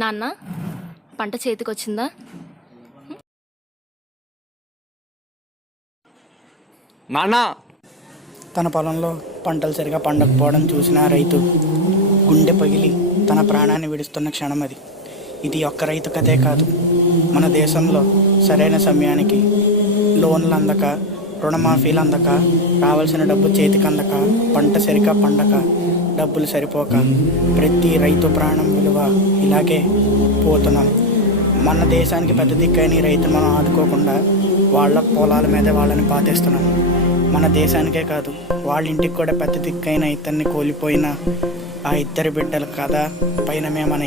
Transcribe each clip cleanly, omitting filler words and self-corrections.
నాన్న పంట చేతికొచ్చిందా? నాన్న తన పొలంలో పంటలు సరిగా పండకపోవడం చూసిన రైతు గుండె పగిలి తన ప్రాణాన్ని విడుస్తున్న క్షణం అది. ఇది ఒక్క రైతు కథే కాదు. మన దేశంలో సరైన సమయానికి లోన్లు అందక, రుణమాఫీలు అందక, రావాల్సిన డబ్బు చేతికి అందక, పంట సరిగా పండక, డబ్బులు సరిపోక ప్రతి రైతు ప్రాణం విలువ ఇలాగే పోతున్నాం. మన దేశానికి పెద్ద దిక్కైన రైతు మనం ఆదుకోకుండా వాళ్ళ పొలాల మీద వాళ్ళని పాతేస్తున్నాం. మన దేశానికే కాదు, వాళ్ళ ఇంటికి కూడా పెద్ద దిక్కైన ఇతన్ని కోల్పోయిన ఆ ఇద్దరి బిడ్డల కథ పైన మన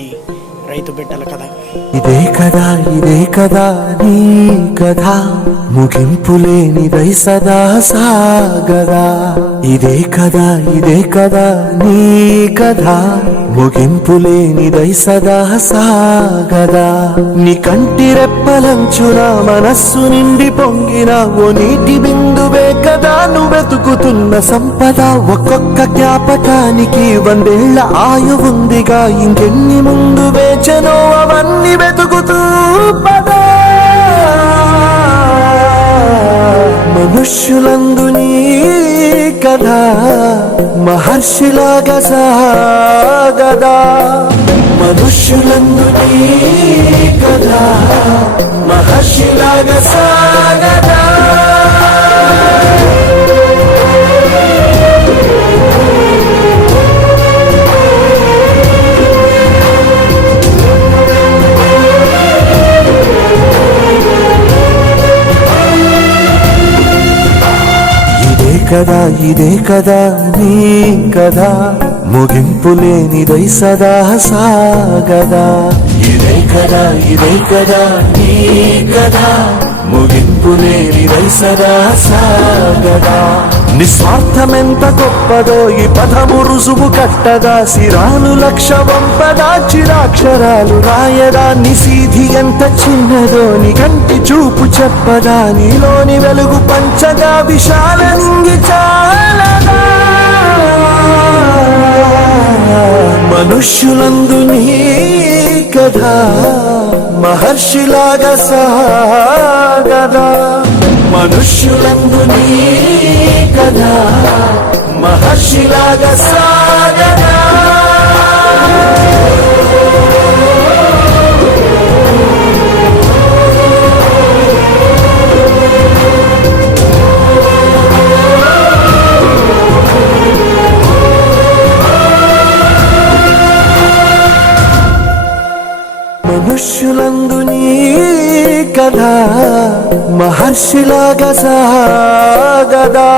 రైతు బిడ్డల కథ. ఇదే కదా నీ కథ, ముగింపు లేనిదై సదా సాగదా. ఇదే కదా నీ కథ, ముగింపు లేనిదై సదా సాగదా. నీ కంటి రెప్పలంచున మనస్సు నిండి పొంగిన ఓ నీటి బిందువే కదా నువ్వెతుకుతున్న సంపద. ఒక్కొక్క జ్ఞాపకానికి 100 ఏళ్ల ఆయువుందిగా, ఇంకెన్ని ముందు వేచనో అవన్నీ వెతుకుతూ పద. మనుష్యులందు నీ కథ మహర్షిలాగా సాగదా. మనుష్యులందు నీ కథ మహర్షిలాగా సాగదా. ఇదే కదా నీ కథ, ముగింపు లేనిదై సదా సాగదా. ఇదే కదా నీ కథ, ముగింపు లేనిదై సదా సాగదా. నిస్వార్థమెంత గొప్పదో ఈ పదము రుజువు కట్టదా. సిరాలు లక్ష వంపదా, చిరాక్షరాలు రాయదా. నిసీధి ఎంత చిన్నదో నీ కంటి చూపు చెప్పదా. నీలోని వెలుగు పంచగా విశాల నింగి చాలదా. మనుష్యులందు నీ కథ మహర్షిలాగా సాగదా. మనుష్యులందు నీ కథ మహర్షిలాగా సాగదా. మనుష్యులందు నీ కథ మహర్షిలాగా సాగదా.